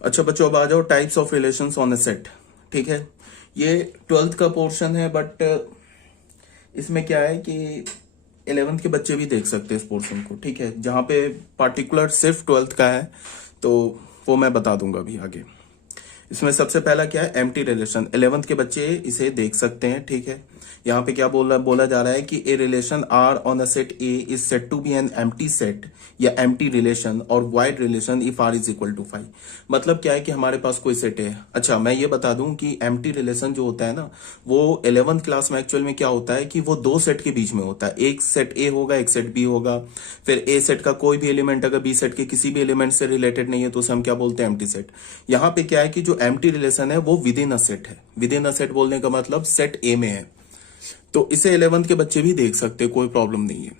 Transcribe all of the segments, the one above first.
अच्छा बच्चों, अब आ जाओ types of relations on a set. ठीक है, ये 12th का पोर्शन है, बट इसमें क्या है कि 11th के बच्चे भी देख सकते हैं इस पोर्शन को। ठीक है, जहां पे पार्टिकुलर सिर्फ 12th का है तो वो मैं बता दूंगा अभी आगे। इसमें सबसे पहला क्या है, एम्प्टी रिलेशन। 11th के बच्चे इसे देख सकते हैं। ठीक है, यहाँ पे क्या बोला जा रहा है कि A relation R on a set A is said to be an empty set या एम्प्टी रिलेशन और void relation if R is equal to 5। मतलब क्या है कि हमारे पास कोई सेट है। अच्छा, मैं ये बता दूं कि एम्प्टी रिलेशन जो होता है ना, वो 11th क्लास में एक्चुअल में क्या होता है कि वो दो सेट के बीच में होता है। एक सेट ए होगा, एक सेट बी होगा। फिर ए सेट का कोई भी एलिमेंट अगर बी सेट के किसी भी एलिमेंट से रिलेटेड नहीं है तो उसे हम क्या बोलते हैं, एम्प्टी सेट। यहाँ पे क्या है कि जो एम्प्टी रिलेशन है वो विद इन अ सेट है। विद इन अ सेट बोलने का मतलब सेट ए में है, तो इसे 11th के बच्चे भी देख सकते हैं, कोई प्रॉब्लम नहीं है।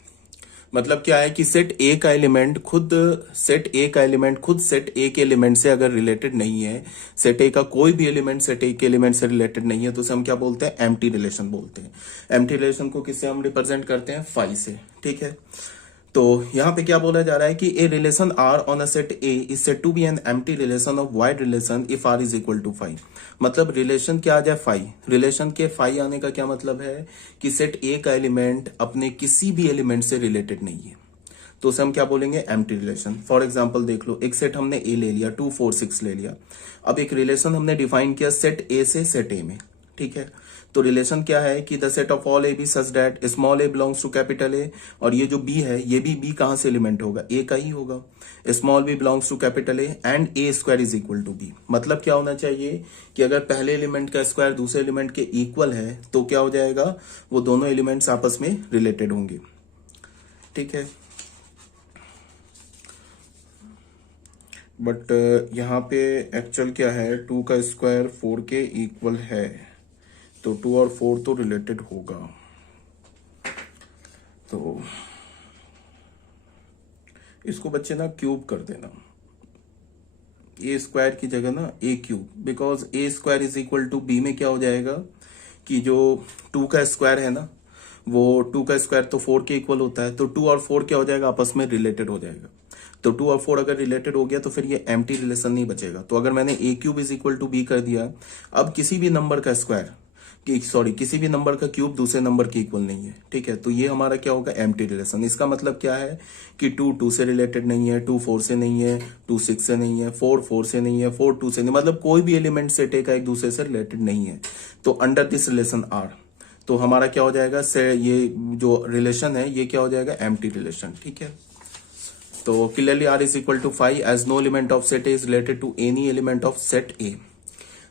मतलब क्या है कि सेट ए का एलिमेंट खुद सेट ए के एलिमेंट से अगर रिलेटेड नहीं है, सेट ए का कोई भी एलिमेंट सेट ए के एलिमेंट से रिलेटेड नहीं है, तो उसे हम क्या बोलते हैं, एम्प्टी रिलेशन बोलते हैं। एम्प्टी रिलेशन को किससे हम रिप्रेजेंट करते हैं, फाई से। ठीक है, तो यहां पे क्या बोला जा रहा है कि A relation R on a set A is said to be an empty relation of void relation if R is equal to 5। मतलब रिलेशन क्या आ जाए, फाई। रिलेशन के फाई आने का क्या मतलब है कि सेट ए का एलिमेंट अपने किसी भी एलिमेंट से रिलेटेड नहीं है, तो उसे हम क्या बोलेंगे, एम्प्टी रिलेशन। फॉर एग्जाम्पल देख लो, एक सेट हमने ए ले लिया, 2 4 6 ले लिया। अब एक रिलेशन हमने डिफाइन किया सेट ए से सेट ए में। ठीक है, तो रिलेशन क्या है कि the set of all A B such that small A belongs to capital A, और ये जो बी है ये भी बी कहां से एलिमेंट होगा, ए का ही होगा। Small B belongs to capital A and A square is equal to B. मतलब क्या होना चाहिए कि अगर पहले एलिमेंट का स्क्वायर दूसरे एलिमेंट के इक्वल है तो क्या हो जाएगा, वो दोनों एलिमेंट्स आपस में रिलेटेड होंगे। ठीक है, बट यहाँ पे एक्चुअल क्या है, 2 का स्क्वायर 4 के इक्वल है, तो 2 और 4 तो रिलेटेड होगा। तो इसको बच्चे ना क्यूब कर देना, ए स्क्वायर की जगह ना A cube, because A square is equal to B में क्या हो जाएगा कि जो 2 का स्क्वायर है ना, वो 2 का स्क्वायर तो 4 के इक्वल होता है, तो 2 और 4 क्या हो जाएगा, आपस में रिलेटेड हो जाएगा। तो 2 और 4 अगर रिलेटेड हो गया तो फिर ये एम्प्टी रिलेशन नहीं बचेगा। तो अगर मैंने A cube is equal to B कर दिया, अब किसी भी नंबर का स्क्वायर किसी भी नंबर का क्यूब दूसरे नंबर के इक्वल नहीं है। ठीक है, तो ये हमारा क्या होगा, एम्प्टी रिलेशन। इसका मतलब क्या है कि 2 2 से रिलेटेड नहीं है, 2 4 से नहीं है, 2 6 से नहीं है, 4 4 से नहीं है, 4 2 से नहीं, मतलब कोई भी एलिमेंट सेट ए का एक दूसरे से रिलेटेड नहीं है। तो अंडर दिस रिलेशन आर, तो हमारा क्या हो जाएगा, से ये जो रिलेशन है ये क्या हो जाएगा, एम्प्टी रिलेशन। ठीक है, तो clearly R is equal to 5 as no element of set A is related to any element of set A.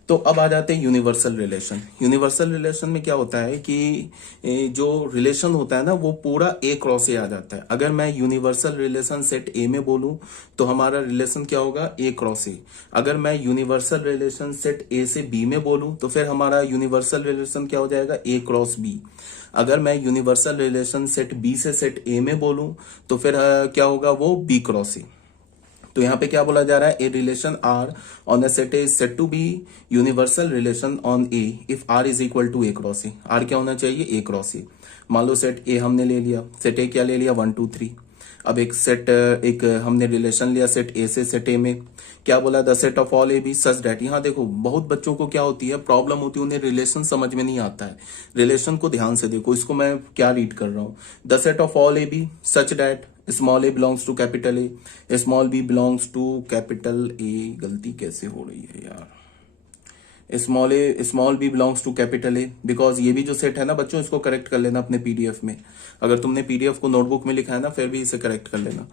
तो अब आ जाते हैं यूनिवर्सल रिलेशन। यूनिवर्सल रिलेशन में क्या होता है कि जो रिलेशन होता है ना वो पूरा ए क्रॉस ए आ जाता है। अगर मैं यूनिवर्सल रिलेशन सेट ए में बोलूं तो हमारा रिलेशन क्या होगा, ए क्रॉस ए। अगर मैं यूनिवर्सल रिलेशन सेट ए से बी में बोलूं तो फिर हमारा यूनिवर्सल रिलेशन क्या हो जाएगा, ए क्रॉस बी। अगर मैं यूनिवर्सल रिलेशन सेट बी से सेट ए में बोलूं तो फिर क्या होगा, वो बी क्रॉस ए। तो यहां पे क्या बोला जा रहा है, A relation R on a set A is said to be universal relation on A if R is equal to A cross A. R क्या होना चाहिए, ए क्रॉस ए। मान लो सेट ए हमने ले लिया, सेट ए क्या ले लिया, 1 2 3। अब एक हमने रिलेशन लिया सेट ए से सेट ए में, क्या बोला, the set of all A B such that. यहाँ देखो बहुत बच्चों को क्या होती है, प्रॉब्लम होती है, उन्हें रिलेशन समझ में नहीं आता है। रिलेशन को ध्यान से देखो, इसको मैं क्या रीड कर रहा हूं, the set of all A B such that small A belongs to capital A, small B belongs to capital A. गलती कैसे हो रही है यार, small B belongs to capital A, because ये भी जो सेट है ना बच्चों, इसको करेक्ट कर लेना अपने पीडीएफ में। अगर तुमने पीडीएफ को नोटबुक में लिखा है ना, फिर भी इसे करेक्ट कर लेना।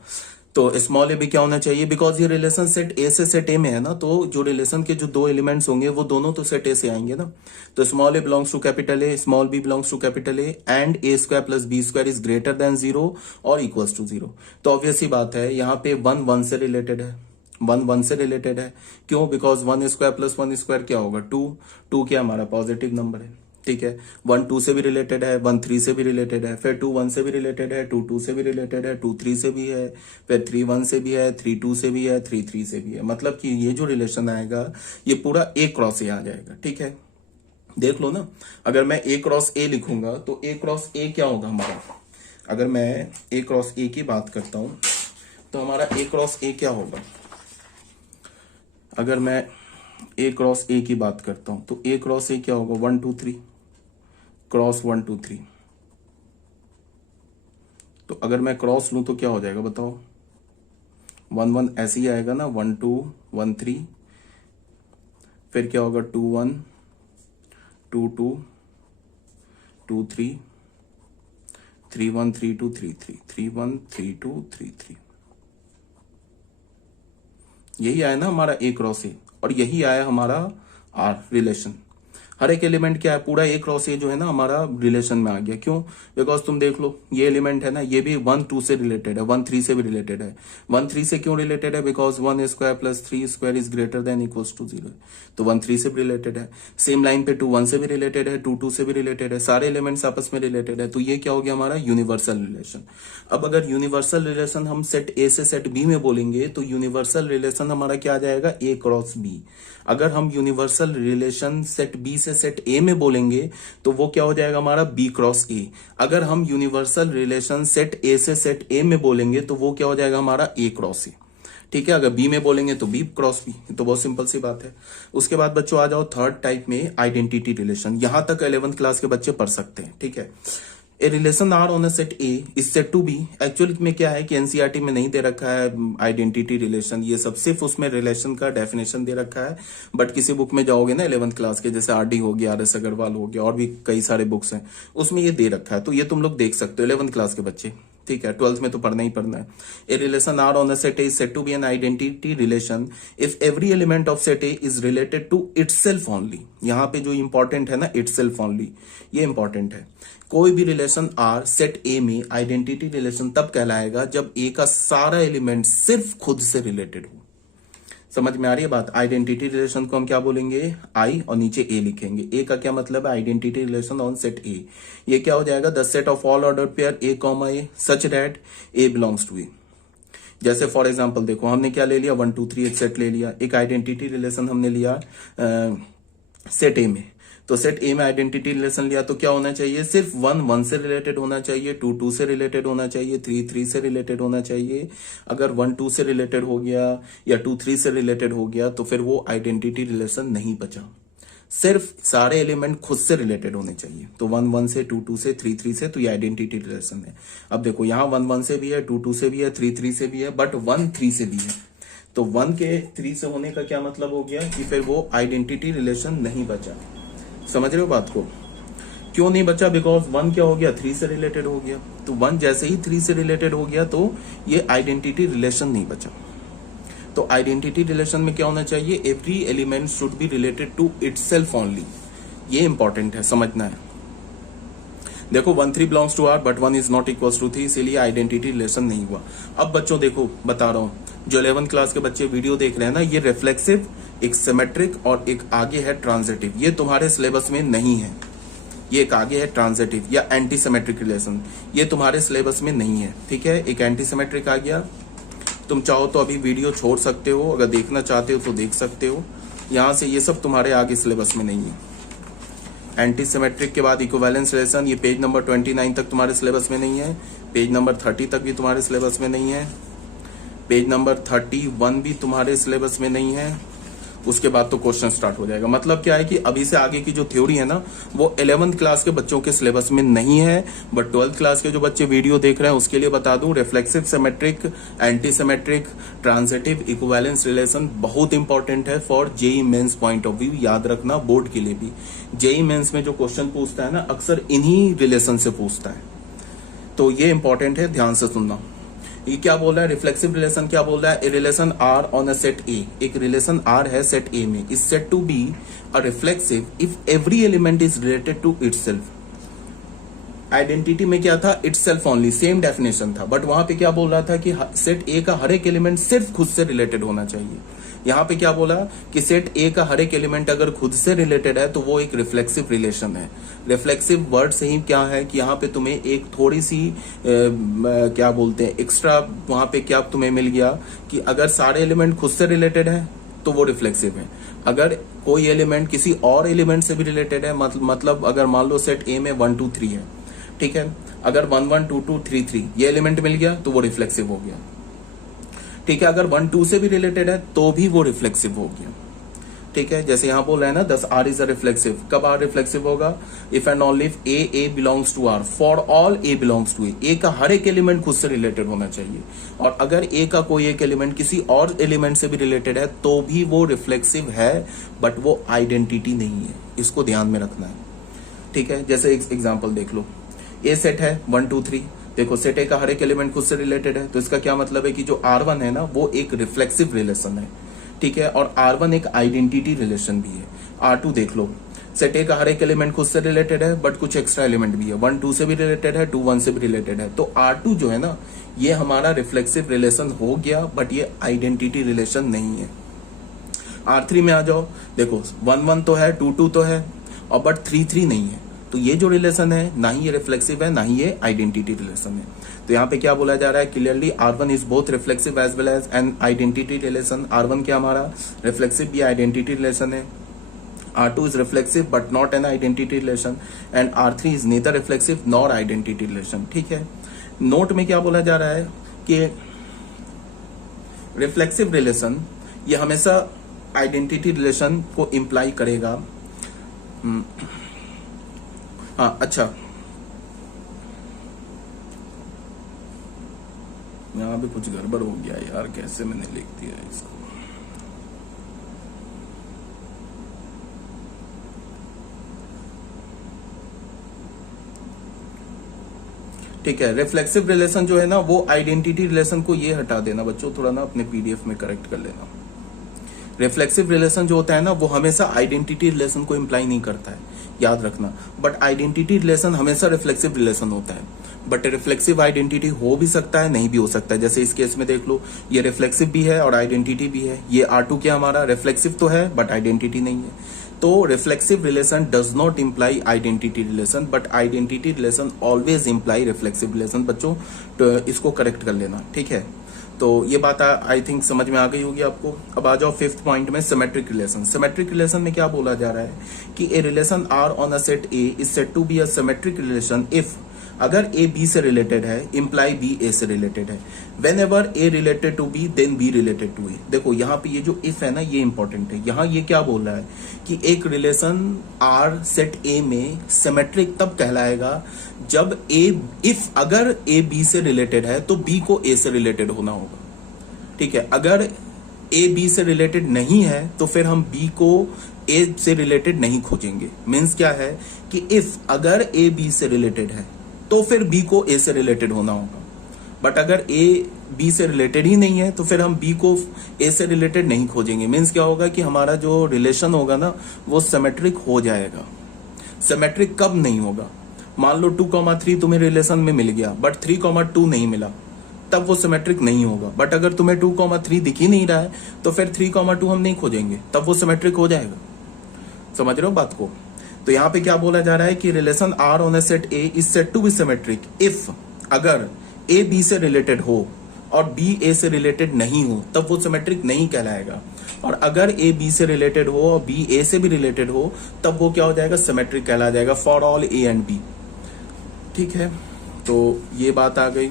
तो स्मॉल ए भी क्या होना चाहिए, बिकॉज ये रिलेशन सेट ए से सेट ए में है ना, तो जो रिलेशन के जो दो एलिमेंट्स होंगे वो दोनों तो सेट ए से आएंगे ना। तो small A belongs to capital A, small B belongs to capital A and A square plus B square is greater than 0 और इक्वल्स टू 0। तो ऑब्वियस ही बात है, यहाँ पे 1 1 से रिलेटेड है, 1 1 से रिलेटेड है। क्यों, बिकॉज 1 स्क्वायर प्लस 1 स्क्वायर क्या होगा, 2। 2 क्या हमारा पॉजिटिव नंबर है। ठीक है, 1 2 से भी रिलेटेड है, 1 3 से भी रिलेटेड है, फिर 2 1 से भी रिलेटेड है, 2 2 से भी रिलेटेड है, 2 3 से भी है, फिर 3 1 से भी है, 3 2 से भी है, 3 3 से भी है। मतलब कि ये जो रिलेशन आएगा ये पूरा ए क्रॉस ए आ जाएगा। ठीक है, देख लो ना, अगर मैं ए क्रॉस ए लिखूंगा तो ए क्रॉस ए क्या होगा हमारा, अगर मैं ए क्रॉस ए की बात करता हूं तो हमारा ए क्रॉस ए क्या होगा। अगर मैं ए क्रॉस ए की बात करता हूं तो ए क्रॉस ए क्या होगा, 1 2 3 क्रॉस 1 2 3। तो अगर मैं क्रॉस लूं तो क्या हो जाएगा बताओ, 1 1 ऐसे ही आएगा ना, 1 2 1 3, फिर क्या होगा 2 1 2 2 2 3 3 1 3 2 3 3 3 1 3 2 3 3। यही आया ना हमारा ए क्रॉस ए, और यही आया हमारा आर रिलेशन। हर एक एलिमेंट क्या है, पूरा ए क्रॉस ए जो है ना हमारा रिलेशन में आ गया। क्यों? बिकॉज तुम देख लो ये एलिमेंट है ना, ये भी 1 2 से रिलेटेड है, 1 3 से भी रिलेटेड है। 1 3 से क्यों रिलेटेड है? Because 1 square plus 3 square is greater than equals to 0, तो 1 3 से भी रिलेटेड है। सेम लाइन पे 2 1 से भी रिलेटेड है, 2 2 से भी रिलेटेड है, सारे एलिमेंट्स आपस में रिलेटेड है। तो ये क्या हो गया हमारा यूनिवर्सल रिलेशन। अब अगर यूनिवर्सल रिलेशन हम सेट ए से सेट बी में बोलेंगे तो यूनिवर्सल रिलेशन हमारा क्या आ जाएगा, ए क्रॉस बी। अगर हम यूनिवर्सल रिलेशन सेट बी से सेट ए में बोलेंगे तो वो क्या हो जाएगा हमारा, बी क्रॉस ए। अगर हम यूनिवर्सल रिलेशन सेट ए से सेट ए में बोलेंगे तो वो क्या हो जाएगा हमारा, ए क्रॉस ए। ठीक है, अगर बी में बोलेंगे तो बी क्रॉस बी। तो बहुत सिंपल सी बात है। उसके बाद बच्चों आ जाओ थर्ड टाइप में, आइडेंटिटी रिलेशन। यहां तक 11th क्लास के बच्चे पढ़ सकते हैं। ठीक है, A relation R on a set A is said to be. Actually में क्या है कि एनसीईआरटी में नहीं दे रखा है आइडेंटिटी रिलेशन, ये सब सिर्फ उसमें रिलेशन का डेफिनेशन दे रखा है। बट किसी बुक में जाओगे ना 11th क्लास के, जैसे आरडी हो गया, RS अग्रवाल हो गया, और भी कई सारे बुक्स हैं, उसमें ये दे रखा है। तो ये तुम लोग देख सकते हो 11th क्लास के बच्चे। ठीक है, 12th में तो पढ़ना ही पढ़ना है। A relation R on a set A is said to be an identity relation if every element of set A is related to itself only. यहाँ पे जो इंपॉर्टेंट है ना, इटसेल्फ ओनली, ये इंपॉर्टेंट है। कोई भी रिलेशन आर सेट ए में आइडेंटिटी रिलेशन तब कहलाएगा जब ए का सारा एलिमेंट सिर्फ खुद से रिलेटेड हो। समझ में आ रही है बात? आइडेंटिटी रिलेशन को हम क्या बोलेंगे, आई, और नीचे ए लिखेंगे। ए का क्या मतलब है, identity relation on set A. ये क्या हो जाएगा, the set of all order pair A comma A such that A belongs to A. जैसे फॉर एग्जांपल देखो, हमने क्या ले लिया, 1 2 3 एक सेट ले लिया, एक आइडेंटिटी रिलेशन हमने लिया सेट ए में। तो सेट ए में आइडेंटिटी रिलेशन लिया तो क्या होना चाहिए, सिर्फ 1 1 से रिलेटेड होना चाहिए, 2 2 से रिलेटेड होना चाहिए, 3 3 से रिलेटेड होना चाहिए। अगर 1 2 से रिलेटेड हो गया या 2 3 से रिलेटेड हो गया तो फिर वो आइडेंटिटी रिलेशन नहीं बचा। सिर्फ सारे एलिमेंट खुद से रिलेटेड होने चाहिए। तो 1 1 से, 2 2 से, 3 3 से, तो ये आइडेंटिटी रिलेशन है। अब देखो यहाँ 1 1 से भी है, 2 2 से भी है, 3 3 से भी है, बट 1 3 से भी है। तो 1 के 3 से होने का क्या मतलब हो गया कि फिर वो आइडेंटिटी रिलेशन नहीं बचा। समझ रहे हो बात को? क्यों नहीं बचा? बिकॉज 1 क्या हो गया, 3 से रिलेटेड हो गया। तो 1 जैसे ही 3 से रिलेटेड हो गया तो ये आइडेंटिटी रिलेशन नहीं बचा। तो आइडेंटिटी रिलेशन में क्या होना चाहिए, every element should be related to itself only. ये इंपॉर्टेंट है, समझना है। देखो 1 3 belongs to R but 1 is not equals to 3, इसीलिए आइडेंटिटी रिलेशन नहीं हुआ। अब बच्चों देखो बता रहा हूं, जो 11th क्लास के बच्चे वीडियो देख रहे हैं ना, ये रिफ्लेक्सिव, एक सिमेट्रिक और एक आगे है ट्रांजिटिव। ये तुम्हारे सिलेबस में नहीं है। ये एक आगे है ट्रांजिटिव या एंटी सिमेट्रिक रिलेशन, ये तुम्हारे सिलेबस में नहीं है। ठीक है, एक एंटी सिमेट्रिक आ गया। तुम चाहो तो अभी वीडियो छोड़ सकते हो, अगर देखना चाहते हो तो देख सकते हो। यहां से ये सब तुम्हारे आगे सिलेबस में नहीं है। एंटी सिमेट्रिक के बाद इक्विवेलेंस रिलेशन, ये पेज नंबर 29 तक तुम्हारे सिलेबस में नहीं है। पेज नंबर 30 तक भी तुम्हारे सिलेबस में नहीं है। पेज नंबर 31 भी तुम्हारे सिलेबस में नहीं है। उसके बाद तो क्वेश्चन स्टार्ट हो जाएगा। मतलब क्या है कि अभी से आगे की जो थ्योरी है ना, वो 11th क्लास के बच्चों के सिलेबस में नहीं है। बट 12th क्लास के जो बच्चे वीडियो देख रहे हैं उसके लिए बता दूं, reflexive symmetric, anti symmetric, transitive, equivalence relation बहुत इंपॉर्टेंट है for JEE Mains point of view. याद रखना, बोर्ड के लिए भी। जेई मेंस में जो क्वेश्चन पूछता है ना, अक्सर इन्हीं रिलेशन से पूछता है। तो ये इंपॉर्टेंट है, ध्यान से सुनना। ये क्या बोल रहा है, रिफ्लेक्सिव रिलेशन क्या बोल रहा है, A relation R on a set A. एक रिलेशन आर है सेट ए में, is said to be a reflexive if every element is related to itself. Identity में क्या था, इटसेल्फ ओनली, सेम डेफिनेशन था। बट वहां पे क्या बोल रहा था कि सेट ए का हर एक एलिमेंट सिर्फ खुद से रिलेटेड होना चाहिए। यहां पे क्या बोला कि सेट ए का हर एक एलिमेंट अगर खुद से रिलेटेड है तो वो एक रिफ्लेक्सिव रिलेशन है। रिफ्लेक्सिव वर्ड से ही क्या है कि यहाँ पे तुम्हें एक थोड़ी सी क्या बोलते हैं एक्स्ट्रा, वहां पे क्या तुम्हें मिल गया कि अगर सारे एलिमेंट खुद से रिलेटेड है तो वो रिफ्लेक्सिव है। अगर कोई एलिमेंट किसी और एलिमेंट से भी रिलेटेड है, मतलब अगर मान लो सेट ए में 1 2 3 है, ठीक है, अगर 1 1 2 2 3 3 ये एलिमेंट मिल गया तो वो रिफ्लेक्सिव हो गया। ठीक है, अगर 1 2 से भी रिलेटेड है तो भी वो रिफ्लेक्सिव हो गया। ठीक है, जैसे यहां बोल रहे हैं ना 10 आर इज अ रिफ्लेक्सिव, कब आर रिफ्लेक्सिव होगा? If and only if A belongs to R, for all A belongs to A का हर एक एलिमेंट खुद से रिलेटेड होना चाहिए, और अगर ए का कोई एक एलिमेंट किसी और एलिमेंट से भी रिलेटेड है तो भी वो रिफ्लेक्सिव है, बट वो आइडेंटिटी नहीं है, इसको ध्यान में रखना है। ठीक है, जैसे एक एग्जाम्पल देख लो, ए सेट है 1 2 3, देखो सेट ए का हर एक एलिमेंट खुद से रिलेटेड है, तो इसका क्या मतलब है कि जो R1 है ना वो एक रिफ्लेक्सिव रिलेशन है। ठीक है, और R1 एक आइडेंटिटी रिलेशन भी है। R2 देख लो, सेट ए का हर एक एलिमेंट खुद से रिलेटेड है, बट कुछ एक्स्ट्रा एलिमेंट भी है, 1 2 से भी रिलेटेड है, 2 1 से भी रिलेटेड है, तो R2 जो है ना ये हमारा रिफ्लेक्सिव रिलेशन हो गया, बट ये आइडेंटिटी रिलेशन नहीं है। R3 में आ जाओ, देखो 1 1 तो है, 2 2 तो है, और बट 3 3 नहीं है, तो ये जो रिलेशन है ना ही ये रिफ्लेक्सिव है ना ही ये आइडेंटिटी रिलेशन है। तो यहाँ पे क्या बोला जा रहा है? Clearly R1 is both reflexive as well as an identity relation. R1 क्या हमारा रिफ्लेक्सिव भी आइडेंटिटी रिलेशन है, R2 is reflexive but not an identity relation, and R3 is neither reflexive nor identity relation. ठीक है, note में क्या बोला जा रहा है कि रिफ्लेक्सिव रिलेशन ये हमेशा आइडेंटिटी रिलेशन को इंप्लाई करेगा। हाँ, अच्छा, यहाँ पे कुछ गड़बड़ हो गया यार, कैसे मैंने लिख दिया इसको। ठीक है, रिफ्लेक्सिव रिलेशन जो है ना वो आइडेंटिटी रिलेशन को ये हटा देना बच्चों, थोड़ा ना अपने पीडीएफ में करेक्ट कर लेना। रिफ्लेक्सिव रिलेशन जो होता है ना वो हमेशा आइडेंटिटी रिलेशन को इंप्लाई नहीं करता है, याद रखना, बट आइडेंटिटी रिलेशन हमेशा रिफ्लेक्सिव रिलेशन होता है। बट रिफ्लेक्सिव आइडेंटिटी हो भी सकता है, नहीं भी हो सकता है। जैसे इस केस में देख लो, ये रिफ्लेक्सिव भी है और आइडेंटिटी भी है। ये R2 क्या हमारा रिफ्लेक्सिव तो है बट आइडेंटिटी नहीं है। तो reflexive relation does not imply identity relation, but identity relation always imply reflexive relation. बच्चों तो इसको करेक्ट कर लेना। ठीक है, तो ये बात आई थिंक समझ में आ गई होगी आपको। अब आ जाओ 5th पॉइंट में, सिमेट्रिक रिलेशन। सिमेट्रिक रिलेशन में क्या बोला जा रहा है कि A relation R on a set A is said to be a symmetric relation if, अगर ए बी से रिलेटेड है इंप्लाई बी ए से रिलेटेड है, whenever A related to B then B related to A. देखो यहाँ पे ये जो इफ है ना ये इंपॉर्टेंट है। यहाँ ये क्या बोल रहा है कि एक रिलेशन आर सेट ए में सिमेट्रिक तब कहलाएगा जब ए, इफ अगर ए बी से रिलेटेड है तो बी को ए से रिलेटेड होना होगा। ठीक है, अगर ए बी से रिलेटेड नहीं है तो फिर हम बी को ए से रिलेटेड नहीं खोजेंगे। मीन्स क्या है कि इफ अगर ए बी से रिलेटेड है तो फिर बी को ए से रिलेटेड होना होगा, बट अगर ए बी से रिलेटेड ही नहीं है तो फिर हम बी को ए से रिलेटेड नहीं खोजेंगे। मीन्स क्या होगा कि हमारा जो रिलेशन होगा ना वो सिमेट्रिक हो जाएगा। सिमेट्रिक कब नहीं होगा? मान लो 2,3 तुम्हें रिलेशन में मिल गया बट 3,2 नहीं मिला, तब वो सिमेट्रिक नहीं होगा। बट अगर तुम्हें 2,3 दिख ही नहीं रहा है तो फिर 3,2 हम नहीं खोजेंगे, तब वो सिमेट्रिक हो जाएगा। समझ रहे हो बात को? तो यहाँ पे क्या बोला जा रहा है कि relation R on A set A is said to be symmetric if, अगर ए बी से रिलेटेड हो और बी ए से रिलेटेड नहीं हो तब वो सिमेट्रिक नहीं कहलाएगा, और अगर ए बी से रिलेटेड हो और बी ए से भी रिलेटेड हो तब वो क्या हो जाएगा? सिमेट्रिक कहला जाएगा for all A and B. ठीक है, तो ये बात आ गई।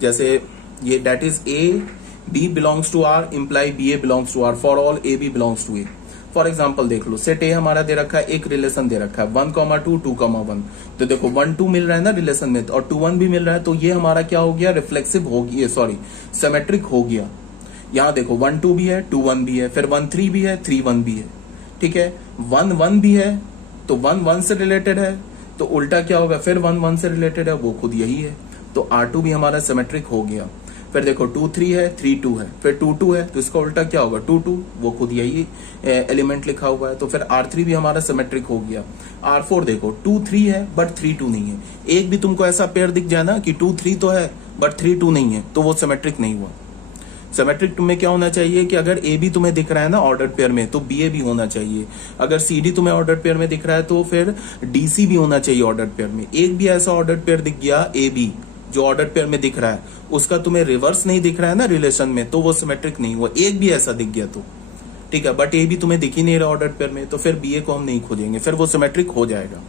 जैसे ये that is A B belongs to R imply B A belongs to R for all A B belongs to A. For example देख लो, सेट ए हमारा दे रखा है, एक रिलेशन दे रखा है 1,2 2,1, तो देखो 1 2 मिल रहा है ना रिलेशन में, और 2 1 भी मिल रहा है, तो ये हमारा क्या हो गया? रिफ्लेक्सिव हो गया, सॉरी सिमेट्रिक हो गया। यहाँ देखो 1 2 भी है, 2 1 भी है, फिर 1 3 भी है, 3 1 भी है। ठीक है, 1 1 भी है तो 1 1 से रिलेटेड है, तो उल्टा क्या होगा? फिर 1 1 से रिलेटेड है, वो खुद यही है, तो R2 भी हमारा सिमेट्रिक हो गया। फिर देखो 2 3 है, 3 2 है, फिर 2 2 है, तो इसका उल्टा क्या होगा? 2 2, वो खुद यही एलिमेंट लिखा हुआ है, तो फिर R3 भी हमारा सिमेट्रिक हो गया। R4 देखो 2 3 है बट 3 2 नहीं है। एक भी तुमको ऐसा पेयर दिख जाए ना कि 2 3 तो है बट 3 2 नहीं है, तो वो सिमेट्रिक नहीं हुआ। सिमेट्रिक तुम्हें क्या होना चाहिए कि अगर ए बी तुम्हें दिख रहा है ना ऑर्डर पेयर में तो बी ए भी होना चाहिए। अगर सी डी तुम्हें ऑर्डर पेयर में दिख रहा है तो फिर डी सी भी होना चाहिए ऑर्डर पेयर में। एक भी ऐसा ऑर्डर पेयर दिख गया ए बी जो ऑर्डर पेयर में दिख रहा है, उसका तुम्हें रिवर्स नहीं दिख रहा है ना रिलेशन में, तो वो सिमेट्रिक नहीं हुआ। एक भी ऐसा दिख गया तो ठीक है, बट ए भी तुम्हें दिख ही नहीं रहा ऑर्डर पेयर में, तो फिर बी ए को हम नहीं खोजेंगे, फिर वो सिमेट्रिक हो जाएगा।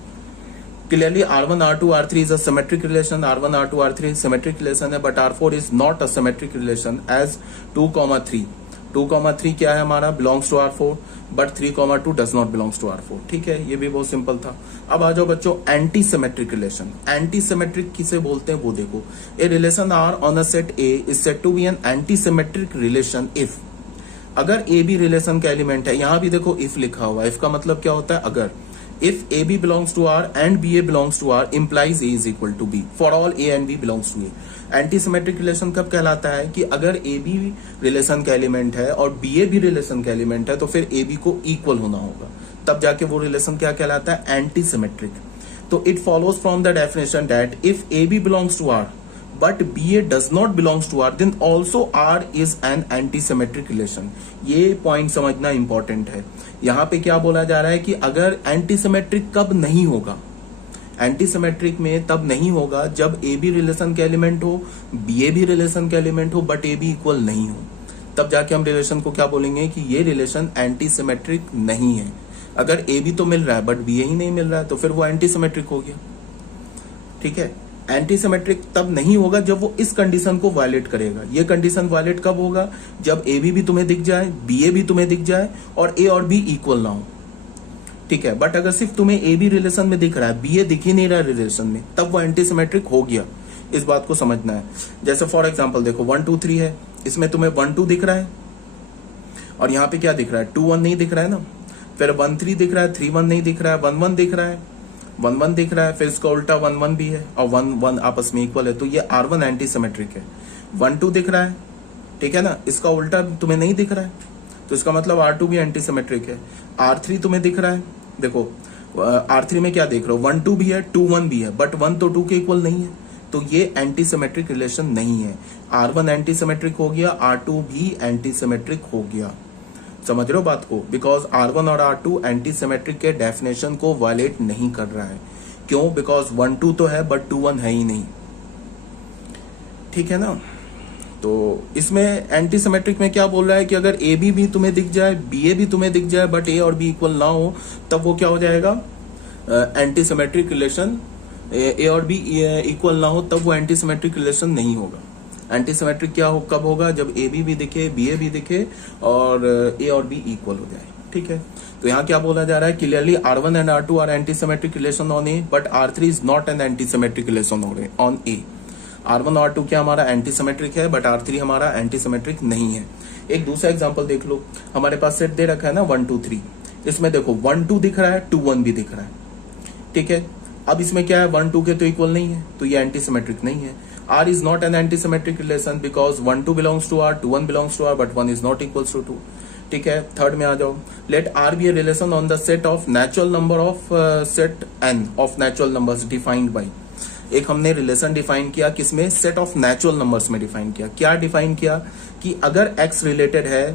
Clearly R1 R2 R3 is a symmetric relation, R1 R2 R3 symmetric relation है, but R4 is not a symmetric relation as 2,3 2,3 क्या है हमारा, belongs to R4, but 3,2 does not belongs to R4। ठीक है, ये भी बहुत सिंपल था। अब आ जाओ बच्चों anti symmetric relation. Anti symmetric किसे बोलते हैं वो देखो, A relation R on a set A is said to be an anti symmetric relation if, अगर ए बी रिलेशन का एलिमेंट है, यहां भी देखो इफ लिखा हुआ है, इफ का मतलब क्या होता है अगर, if A B belongs to R and B A belongs to R implies A is equal to B for all A and B belongs to A. Anti symmetric relation कब कहलाता है कि अगर ए बी रिलेशन का element है और B ए भी relation का एलिमेंट है तो फिर ए बी को इक्वल होना होगा, तब जाके वो रिलेशन क्या कहलाता है, एंटी सिमेट्रिक। तो it follows from the definition that if A B belongs to R but BA does not belongs to R, then also R is an anti-symmetric relation। ये पॉइंट समझना इंपॉर्टेंट है। यहां पे क्या बोला जा रहा है कि अगर एंटी सिमेट्रिक कब नहीं होगा, एंटी सिमेट्रिक में तब नहीं होगा जब ए बी रिलेशन का एलिमेंट हो, बी ए भी रिलेशन का एलिमेंट हो, बट ए बी इक्वल नहीं हो, तब जाके हम रिलेशन को क्या बोलेंगे कि ये रिलेशन एंटी सिमेट्रिक नहीं है। अगर ए बी तो मिल रहा है बट बी ए ही नहीं मिल रहा है तो फिर वो एंटी सिमेट्रिक हो गया। ठीक है, एंटी सिमेट्रिक तब नहीं होगा जब वो इस कंडीशन को वायलेट करेगा। ये कंडीशन वायलेट कब होगा, जब ए बी भी तुम्हें दिख जाए, बी ए भी तुम्हें दिख जाए और ए और बी इक्वल ना हो। ठीक है, बट अगर सिर्फ तुम्हें ए बी रिलेशन में दिख रहा है, बी ए दिख ही नहीं रहा रिलेशन में, तब वो एंटी सिमेट्रिक हो गया। इस बात को समझना है। जैसे फॉर एग्जाम्पल देखो 1 2 3 है, इसमें तुम्हें 1 2 दिख रहा है और यहाँ पे क्या दिख रहा है, 2 1 नहीं दिख रहा है ना, फिर 1 3 दिख रहा है, 3 1 नहीं दिख रहा है, 1 1 दिख रहा है, 1 1 दिख रहा है, फिर इसका उल्टा 1 1 भी है और 1 1 आपस में इक्वल है, तो ये R1 एंटी सिमेट्रिक है। 1 2 दिख रहा है, ठीक है ना, इसका उल्टा तुम्हें नहीं दिख रहा है तो इसका मतलब R2 भी एंटी सिमेट्रिक है। R3 तुम्हें दिख रहा है, देखो R3 में क्या देख रहे हो, 1 2 भी है, 2 1 भी है, बट 1 तो 2 के इक्वल नहीं है, तो ये एंटी सिमेट्रिक रिलेशन नहीं है। R1 एंटी सिमेट्रिक हो गया, R2 भी एंटी सिमेट्रिक हो गया। समझ रहे हो बात को, बिकॉज R1 और R2 एंटी सिमेट्रिक के डेफिनेशन को वायलेट नहीं कर रहा है। क्यों, बिकॉज 1 2 तो है बट 2 1 है ही नहीं। ठीक है ना, तो इसमें एंटी सिमेट्रिक में क्या बोल रहा है कि अगर ए बी भी तुम्हें दिख जाए, बी ए भी तुम्हें दिख जाए, बट ए और बी इक्वल ना हो, तब वो क्या हो जाएगा, एंटी सिमेट्रिक रिलेशन। ए और बी इक्वल ना हो तब वो एंटी सिमेट्रिक रिलेशन नहीं होगा। एंटी सिमेट्रिक क्या हो, कब होगा, जब ए बी भी दिखे, बी ए भी दिखे और ए और बी इक्वल हो जाए। ठीक है, तो यहाँ क्या बोला जा रहा है, clearly R1 and R2 are anti symmetric relation on A, but R3 is not an anti symmetric relation on A. R1 और R2 क्या हमारा एंटी सिमेट्रिक है, बट R3 हमारा एंटी सिमेट्रिक नहीं है। एक दूसरा एग्जाम्पल देख लो, हमारे पास सेट दे रखा है ना 1 2 3, इसमें देखो 1 2 दिख रहा है, 2 1 भी दिख रहा है। ठीक है, अब इसमें क्या है, 1 2 के तो इक्वल नहीं है, तो ये एंटी सिमेट्रिक नहीं है। R is not an anti-symmetric relation because 1 2 belongs to R, 2 1 belongs to R, but 1 is not equals to 2। ठीक है, थर्ड में आ जाओ, let R be a relation on the set of natural number of set n of natural numbers defined by। एक हमने relation define किया किसमें, set of natural numbers में define किया। क्या डिफाइन किया कि अगर x रिलेटेड है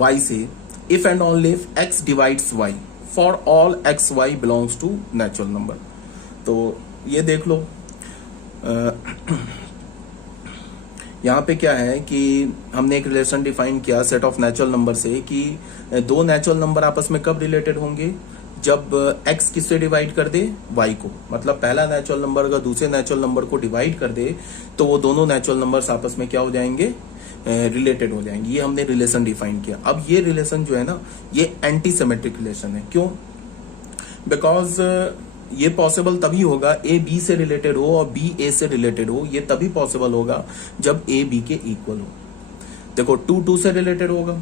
y से, if and only if x divides y for all x y belongs to natural number. तो ये देख लो, यहाँ पे क्या है कि हमने एक रिलेशन डिफाइन किया सेट ऑफ नेचुरल नंबर से कि दो नेचुरल नंबर आपस में कब रिलेटेड होंगे, जब x किससे डिवाइड कर दे, y को। मतलब पहला नेचुरल नंबर अगर दूसरे नेचुरल नंबर को डिवाइड कर दे तो वो दोनों नेचुरल नंबर्स आपस में क्या हो जाएंगे, रिलेटेड हो जाएंगे। ये हमने रिलेशन डिफाइन किया। अब ये रिलेशन जो है ना, ये एंटी सिमेट्रिक रिलेशन है। क्यों, बिकॉज ये पॉसिबल तभी होगा ए बी से रिलेटेड हो और बी ए से रिलेटेड हो, ये तभी पॉसिबल होगा जब ए बी के इक्वल हो। देखो 2 2 से रिलेटेड होगा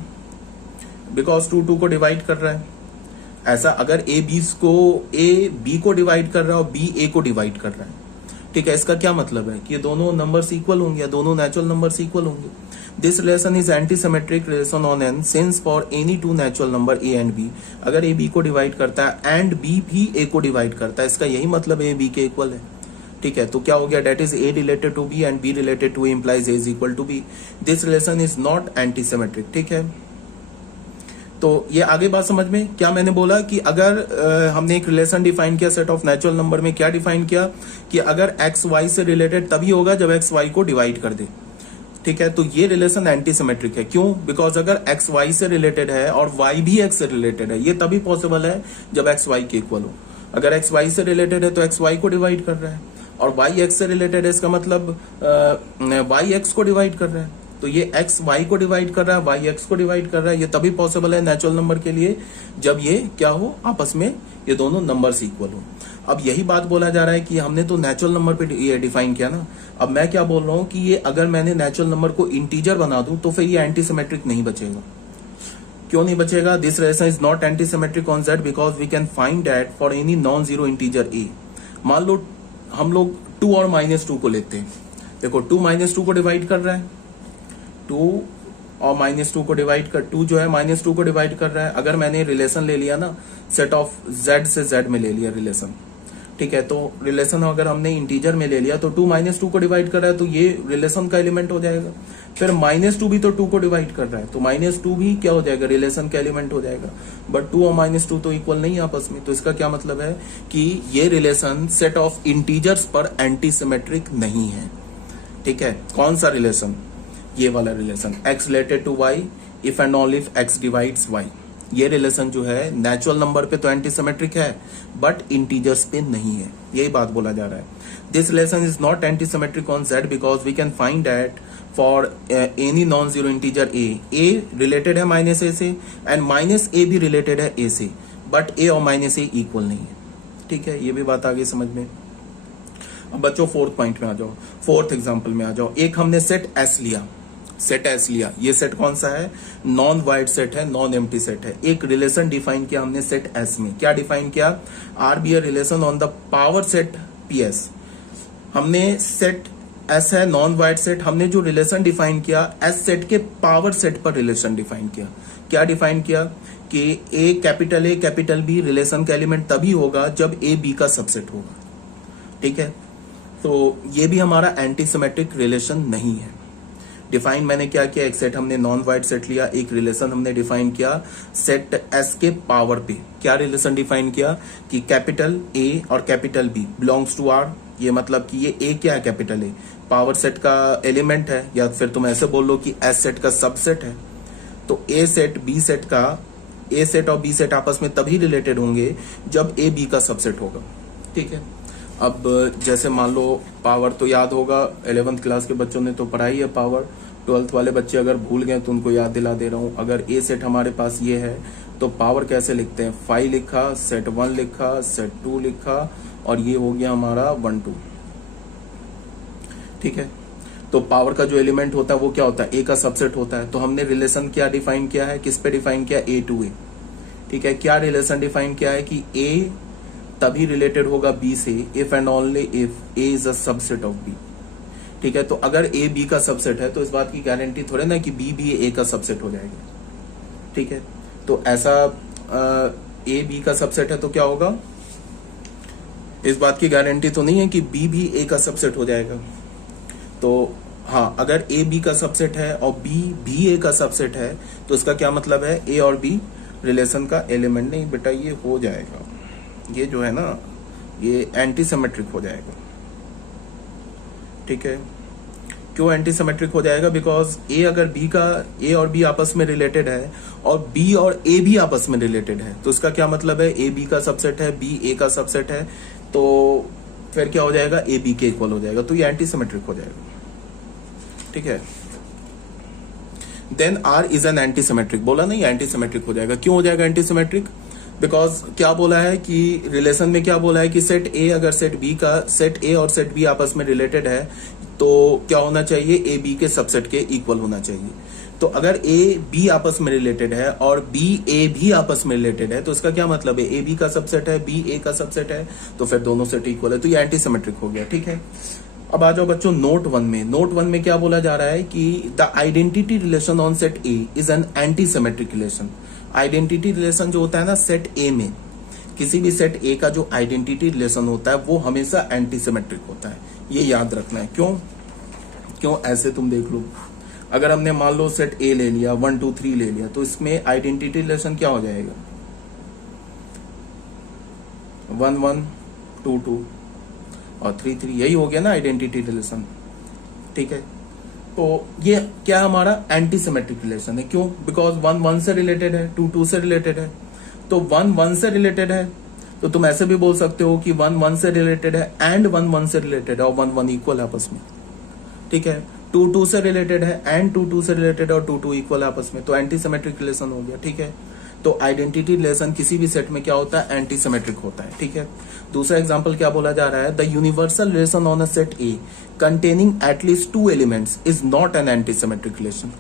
बिकॉज 2 2 को डिवाइड कर रहा है। ऐसा अगर ए बी को डिवाइड कर रहा है और बी ए को डिवाइड कर रहा है, ठीक है, इसका क्या मतलब है कि ये दोनों नंबर्स इक्वल होंगे, दोनों नेचुरल नंबर्स इक्वल होंगे। This relation is anti symmetric relation on N since for any two natural number A and B. अगर ए बी को डिवाइड करता है एंड बी भी ए को डिवाइड करता है, इसका यही मतलब ए बी के इक्वल है। ठीक है, तो क्या हो गया, that is A related to B and B related to A implies A is equal to B. This relation is not anti symmetric. ठीक है, तो ये आगे बात समझ में। क्या मैंने बोला कि अगर हमने एक रिलेशन डिफाइन किया सेट ऑफ नेचुरल नंबर में, क्या डिफाइन किया कि अगर एक्स वाई से रिलेटेड तभी होगा जब एक्स वाई को डिवाइड कर दे। ठीक है, तो ये रिलेशन एंटी सिमेट्रिक है। क्यों, बिकॉज अगर एक्स वाई से रिलेटेड है और वाई भी एक्स से रिलेटेड है, ये तभी पॉसिबल है जब एक्स वाई के इक्वल हो। अगर एक्स वाई से रिलेटेड है तो एक्स वाई को डिवाइड कर रहा है, और वाई एक्स से रिलेटेड है इसका मतलब वाई एक्स को डिवाइड कर रहा है। तो ये एक्स वाई को डिवाइड कर रहा है, वाई एक्स को डिवाइड कर रहा है। ये तभी पॉसिबल है नेचुरल नंबर के लिए जब ये क्या हो, आपस में ये दोनों नंबर्स इक्वल हो। अब यही बात बोला जा रहा है कि हमने तो नेचुरल नंबर पे ये डिफाइन किया ना, अब मैं क्या बोल रहा हूं कि ये अगर मैंने नेचुरल नंबर को इंटीजर बना दूं तो फिर ये एंटी सिमेट्रिक नहीं बचेगा। क्यों नहीं बचेगा? This relation is not anti symmetric on Z because we can find that for any non zero integer A. मान लो हम लोग 2 और -2 को लेते हैं। देखो 2 -2 को डिवाइड कर रहा है, 2 और -2 को डिवाइड कर, 2 जो है -2 को डिवाइड कर रहा है। अगर मैंने रिलेशन ले लिया ना, सेट ऑफ Z से Z में ले लिया रिलेशन, ठीक है, तो रिलेशन अगर हमने इंटीजर में ले लिया तो 2 -2 को डिवाइड कर रहा है तो ये रिलेशन का एलिमेंट हो जाएगा। फिर -2 भी तो 2 को डिवाइड कर रहा है तो -2 भी क्या हो जाएगा, रिलेशन का एलिमेंट हो जाएगा। बट 2 और -2 तो इक्वल नहीं है आपस में, तो इसका क्या मतलब है कि ये रिलेशन सेट ऑफ इंटीजर्स पर एंटी सिमेट्रिक नहीं है। ठीक है, कौन सा रिलेशन? ये वाला relation, x related to y if and only if x divides y। ये रिलेशन जो है नेचुरल नंबर पे तो एंटी सिमेट्रिक है बट इंटीजर्स पे नहीं है, यही बात बोला जा रहा है। This relation is not anti symmetric on Z because we can find that for any non zero integer a related है -a से एंड -a भी रिलेटेड है a से, बट a और -a इक्वल नहीं है। ठीक है, ये भी बात आ गई समझ में। अब बच्चों फोर्थ पॉइंट में आ जाओ, फोर्थ एग्जांपल में आ जाओ। एक हमने सेट S लिया, सेट S लिया। ये सेट कौन सा है? नॉन वाइड सेट है, नॉन एम्प्टी सेट है। एक रिलेशन डिफाइन किया हमने सेट S में। क्या डिफाइन किया? R be a relation on the power set PS। हमने सेट S है नॉन वाइड सेट, हमने जो रिलेशन डिफाइन किया S सेट के पावर सेट पर रिलेशन डिफाइन किया। क्या डिफाइन किया कि A कैपिटल B रिलेशन का एलिमेंट तभी होगा जब A B का सबसेट होगा। ठीक है, तो ये भी हमारा एंटी सिमेट्रिक रिलेशन नहीं है। डिफाइन मैंने क्या किया, एक सेट हमने नॉन वाइड सेट लिया, एक रिलेशन हमने डिफाइन किया सेट S के पावर पे। क्या रिलेशन डिफाइन किया कि कैपिटल A और capital B belongs to R। ये मतलब कि ये A क्या है, कैपिटल A पावर सेट का एलिमेंट है, या फिर तुम ऐसे बोल लो कि S सेट का सबसेट है। तो A सेट B सेट का, A सेट और B सेट आपस में तभी रिलेटेड होंगे जब A B का सबसेट होगा। ठीक है, अब जैसे मान लो पावर तो याद होगा, 11th क्लास के बच्चों ने तो पढ़ाई है पावर। 12th वाले बच्चे अगर भूल गए तो उनको याद दिला दे रहा हूं। अगर ए सेट हमारे पास ये है तो पावर कैसे लिखते हैं? 5 लिखा, सेट 1 लिखा, सेट 2 लिखा, और ये हो गया हमारा 1 2। ठीक है, तो पावर का जो एलिमेंट होता है वो क्या होता है? ए का सबसेट होता है। तो हमने रिलेशन क्या डिफाइन किया है, किस पे डिफाइन किया? A to A। ठीक है, क्या रिलेशन डिफाइन किया है कि A तभी रिलेटेड होगा B से if and only if A is a subset of B। ठीक है, तो अगर A B का सबसेट है तो इस बात की गारंटी थोड़े ना कि B भी A का सबसेट हो जाएगा। ठीक है, तो ऐसा A B का सबसेट है तो क्या होगा? इस बात की गारंटी तो नहीं है कि B भी A का सबसेट हो जाएगा। तो हाँ, अगर A B का सबसेट है और B भी A का सबसेट है तो इसका क्या मतलब है? A और B रिलेशन का एलिमेंट नहीं बेटा, ये हो जाएगा, ये जो है ना ये एंटी सिमेट्रिक हो जाएगा। ठीक है, क्यों एंटी सिमेट्रिक हो जाएगा? बिकॉज A अगर B का, A और B आपस में रिलेटेड है और B और A भी आपस में रिलेटेड है, तो इसका क्या मतलब है? A B का सबसेट है, B A का सबसेट है, तो फिर क्या हो जाएगा? A B के इक्वल हो जाएगा, तो ये एंटी सिमेट्रिक हो जाएगा। ठीक है, then R is an anti symmetric. बोला नहीं एंटी सिमेट्रिक हो जाएगा। क्यों हो जाएगा एंटी सिमेट्रिक? बिकॉज क्या बोला है कि रिलेशन में क्या बोला है कि सेट A अगर सेट B का, सेट A और सेट B आपस में रिलेटेड है तो क्या होना चाहिए? A B के सबसेट के इक्वल होना चाहिए। तो अगर A B आपस में रिलेटेड है और B A भी आपस में रिलेटेड है तो इसका क्या मतलब है? A B का सबसेट है, B A का सबसेट है, तो फिर दोनों सेट इक्वल है, तो ये एंटी सिमेट्रिक हो गया। ठीक है, अब आ जाओ बच्चों नोट 1 में। नोट 1 में क्या बोला जा रहा है कि the identity relation on set A is an anti symmetric relation. Identity relation जो होता है ना सेट A में, किसी भी सेट A का जो आइडेंटिटी रिलेशन होता है वो हमेशा एंटी सिमेट्रिक होता है, ये याद रखना है। क्यों ऐसे तुम देख लो, अगर हमने मान लो सेट A ले लिया, 1 2 3 ले लिया, तो इसमें आइडेंटिटी रिलेशन क्या हो जाएगा? 1 1 2 2 और 3 3, यही हो गया ना आइडेंटिटी रिलेशन। ठीक है, तो ये क्या हमारा एंटी सिमेट्रिक रिलेशन है। क्यों? बिकॉज 1 1 से रिलेटेड है, 2 2 से रिलेटेड है। तो 1 1 से रिलेटेड है तो तुम ऐसे भी बोल सकते हो कि 1 1 से रिलेटेड है एंड 1 1 से रिलेटेड है और 1 1 इक्वल है आपस में, ठीक है। 2 2 से रिलेटेड है एंड 2 2 से रिलेटेड है और 2 2 इक्वल है आपस में, तो एंटी सिमेट्रिक रिलेशन हो गया, ठीक है। तो आइडेंटिटी रिलेशन किसी भी सेट में क्या होता है, एंटी सिमेट्रिक होता है, ठीक है। दूसरा एग्जांपल क्या बोला जा रहा है, the universal relation on a set A containing at least 2 elements is not an anti symmetric relation,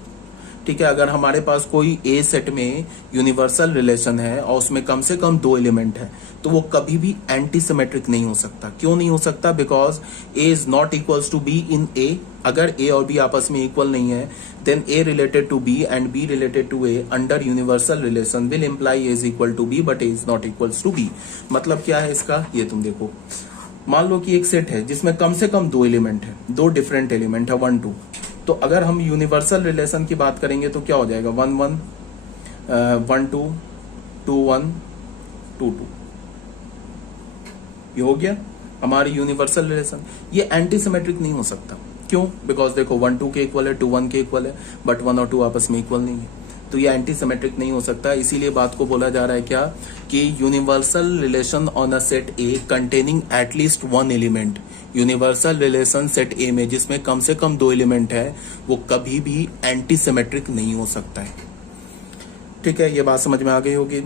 ठीक है। अगर हमारे पास कोई ए सेट में यूनिवर्सल रिलेशन है और उसमें कम से कम 2 एलिमेंट है, तो वो कभी भी एंटी सिमेट्रिक नहीं हो सकता। क्यों नहीं हो सकता? Because A is not equals to B in A. अगर ए और बी आपस में इक्वल नहीं है, then A related to B and B related to A under universal relation will imply A is equal to B but A is not equals to B. मतलब क्या है इसका, ये तुम देखो, मान लो कि एक सेट है जिसमें कम से कम 2 एलिमेंट है, 2 डिफरेंट एलिमेंट है 1 2, तो अगर हम यूनिवर्सल रिलेशन की बात करेंगे तो क्या हो जाएगा, 1 1 1 2 2 1 2 2, ये हो गया हमारी यूनिवर्सल रिलेशन। ये एंटी सिमेट्रिक नहीं हो सकता। क्यों? बिकॉज देखो 1 2 के इक्वल है, 2 1 के इक्वल है, बट 1 और 2 आपस में इक्वल नहीं है, तो ये एंटी सिमेट्रिक नहीं हो सकता। इसीलिए बात को बोला जा रहा है क्या, कि universal relation on a set A containing at least 1 element, universal relation set A में जिसमें कम से कम 2 एलिमेंट है, वो कभी भी एंटी सिमेट्रिक नहीं हो सकता है, ठीक है। ये बात समझ में आ गई होगी।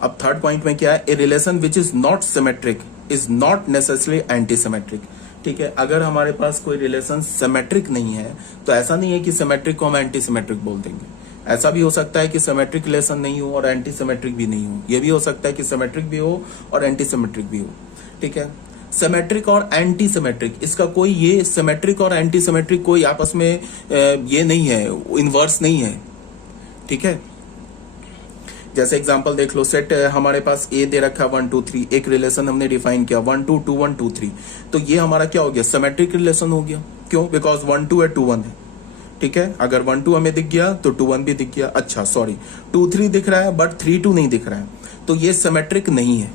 अब थर्ड पॉइंट में क्या है, A relation which is not symmetric is not necessary anti symmetric, ठीक है। अगर हमारे पास कोई रिलेशन सिमेट्रिक नहीं है, तो ऐसा नहीं है कि सिमेट्रिक को हम एंटी सिमेट्रिक बोल देंगे। ऐसा भी हो सकता है कि सिमेट्रिक रिलेशन नहीं हो और एंटी सिमेट्रिक भी नहीं हो। ये भी हो सकता है कि सिमेट्रिक भी हो और एंटी सिमेट्रिक भी हो, ठीक है। सिमेट्रिक और एंटी सिमेट्रिक, इसका कोई, ये सिमेट्रिक और एंटी सिमेट्रिक कोई आपस में ये नहीं है, इनवर्स नहीं है, ठीक है। जैसे एग्जांपल देख लो, सेट हमारे पास ए दे रखा 1 2 3, एक रिलेशन हमने डिफाइन किया 1 2 2 1 2 3, तो ये हमारा क्या हो गया, सिमेट्रिक रिलेशन हो गया। क्यों? बिकॉज 1 2 है 2 1 है, ठीक है। अगर 1 2 हमें दिख गया तो 2 1 भी दिख गया। अच्छा सॉरी, 2 3 दिख रहा है बट 3 2 नहीं दिख रहा है, तो ये सिमेट्रिक नहीं है।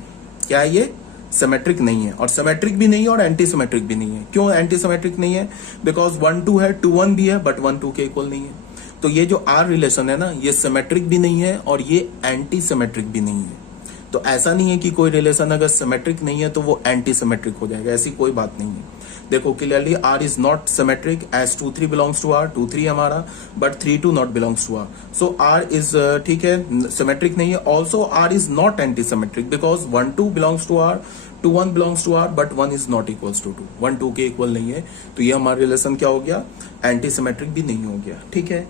क्या है ये? सिमेट्रिक नहीं है, और सिमेट्रिक भी नहीं है और एंटी सिमेट्रिक भी नहीं है। क्यों एंटी सिमेट्रिक नहीं है? बिकॉज 1 2 है, 2 1 भी है, बट 1 2 के इक्वल नहीं है। तो ये जो आर रिलेशन है ना, ये सिमेट्रिक भी नहीं है और ये एंटी सिमेट्रिक भी नहीं है। तो ऐसा नहीं है कि कोई रिलेशन अगर सिमेट्रिक नहीं है तो वो एंटी सिमेट्रिक हो जाएगा, ऐसी कोई बात नहीं है। देखो clearly, R is not symmetric as 2 3 belongs to R, 2 3 हमारा, but 3 2 not belongs to R. So R is, ठीक है, सिमेट्रिक नहीं है। Also R is not anti symmetric because 1 2 belongs to R, 2 1 belongs to R, but 1 is not equals to 2, 1 2 के equal नहीं है। तो ये हमारा रिलेशन क्या हो गया, एंटी सिमेट्रिक भी नहीं हो गया, ठीक है।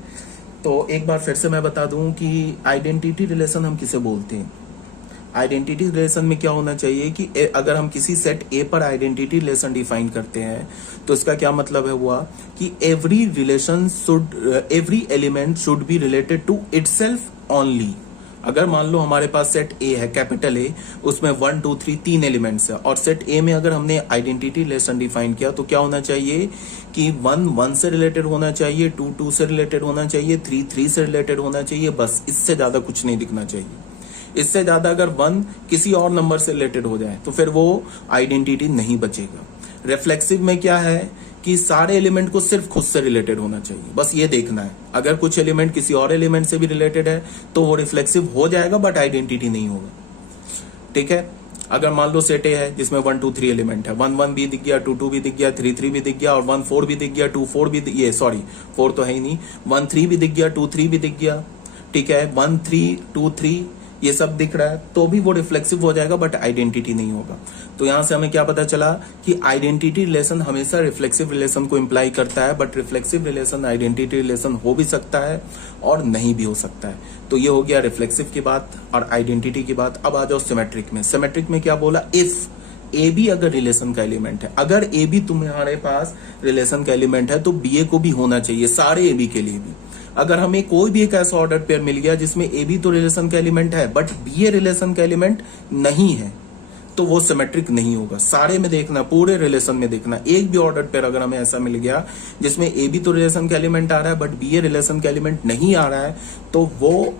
तो एक बार फिर से मैं बता दूं कि आइडेंटिटी रिलेशन हम किसे बोलते हैं। आइडेंटिटी रिलेशन में क्या होना चाहिए कि अगर हम किसी सेट ए पर आइडेंटिटी रिलेशन डिफाइन करते हैं, तो इसका क्या मतलब है हुआ कि every relation should, every element should be related to itself only. अगर मान लो हमारे पास सेट ए है, कैपिटल ए, उसमें 1 2 3 3 एलिमेंट्स है, और सेट ए में अगर हमने आइडेंटिटी रिलेशन डिफाइन किया तो क्या होना चाहिए कि 1 1 से रिलेटेड होना चाहिए, 2 2 से रिलेटेड होना चाहिए, 3 3 से रिलेटेड होना चाहिए, बस इससे ज्यादा कुछ नहीं दिखना चाहिए। इससे ज्यादा अगर 1 किसी और नंबर से रिलेटेड हो जाए तो फिर वो आइडेंटिटी नहीं बचेगा। रिफ्लेक्सिव में क्या है कि सारे एलिमेंट को सिर्फ खुद से रिलेटेड होना चाहिए, बस ये देखना है। अगर कुछ एलिमेंट किसी और एलिमेंट से भी रिलेटेड है तो वो रिफ्लेक्सिव हो जाएगा बट आइडेंटिटी नहीं होगा, ठीक है। अगर मान लो सेट ए है जिसमें 1 2 3 एलिमेंट है, 1 1 भी दिख गया, 2 2 भी दिख गया, 3 3 भी दिख गया, और 1 4 भी दिख गया, 2 4 भी ये सॉरी 4 तो है ही नहीं, 1 3 भी दिख गया, 2 3 भी दिख गया, ठीक है, 1 3 2 3 ये सब दिख रहा है, तो भी वो रिफ्लेक्सिव हो जाएगा बट आइडेंटिटी नहीं होगा। तो यहां से हमें क्या पता चला कि आइडेंटिटी रिलेशन हमेशा रिफ्लेक्सिव रिलेशन को इंप्लाई करता है, but reflexive relation identity relation हो भी सकता है और नहीं भी हो सकता है। तो ये हो गया रिफ्लेक्सिव की बात और आइडेंटिटी की बात। अब आ जाओ सिमेट्रिक में। सिमेट्रिक में क्या बोला, इफ ए बी अगर रिलेशन का एलिमेंट है, अगर ए बी तुम्हारे पास रिलेशन का एलिमेंट है तो बी ए को भी होना चाहिए, सारे ए बी के लिए भी। अगर हमें कोई भी एक ऐसा ऑर्डर पेयर मिल गया जिसमें ए बी तो रिलेशन का एलिमेंट है बट बी ए रिलेशन का एलिमेंट नहीं है, तो वो सिमेट्रिक नहीं होगा। सारे में देखना, पूरे रिलेशन में देखना, एक भी ऑर्डर पेयर अगर हमें ऐसा मिल गया जिसमें ए बी तो रिलेशन का एलिमेंट आ रहा है बट बी ए रिलेशन का एलिमेंट नहीं आ रहा है, तो वो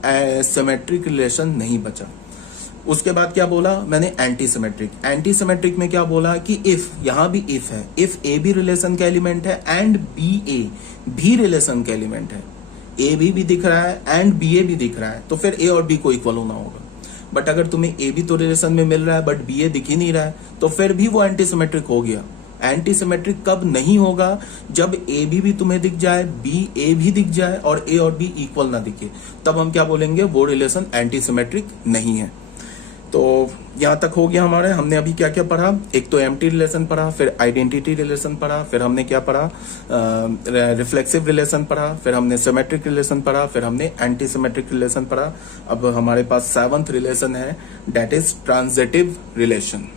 सिमेट्रिक रिलेशन नहीं बचा। उसके बाद क्या बोला मैंने, एंटी सिमेट्रिक। एंटी सिमेट्रिक में क्या बोला कि इफ, यहां भी इफ है, इफ ए बी रिलेशन का एलिमेंट है एंड बी ए भी रिलेशन का एलिमेंट है, ए बी भी दिख रहा है एंड बी ए भी दिख रहा है, तो फिर ए और बी को इक्वल होना होगा। बट अगर तुम्हें ए भी तो रिलेशन में मिल रहा है बट बी ए दिख ही नहीं रहा है, तो फिर भी वो एंटी सिमेट्रिक हो गया। एंटी सिमेट्रिक कब नहीं होगा? जब ए भी तुम्हें दिख जाए, बी ए भी दिख जाए और ए और बी इक्वल ना दिखे, तब हम क्या बोलेंगे? वो रिलेशन एंटी सिमेट्रिक नहीं है। तो यहां तक हो गया हमारे। हमने अभी क्या क्या पढ़ा? एक तो एम्प्टी रिलेशन पढ़ा, फिर आइडेंटिटी रिलेशन पढ़ा, फिर हमने क्या पढ़ा? रिफ्लेक्सिव रिलेशन पढ़ा, फिर हमने सिमेट्रिक रिलेशन पढ़ा, फिर हमने एंटी सिमेट्रिक रिलेशन पढ़ा। अब हमारे पास 7th रिलेशन है, दैट इज ट्रांजिटिव रिलेशन।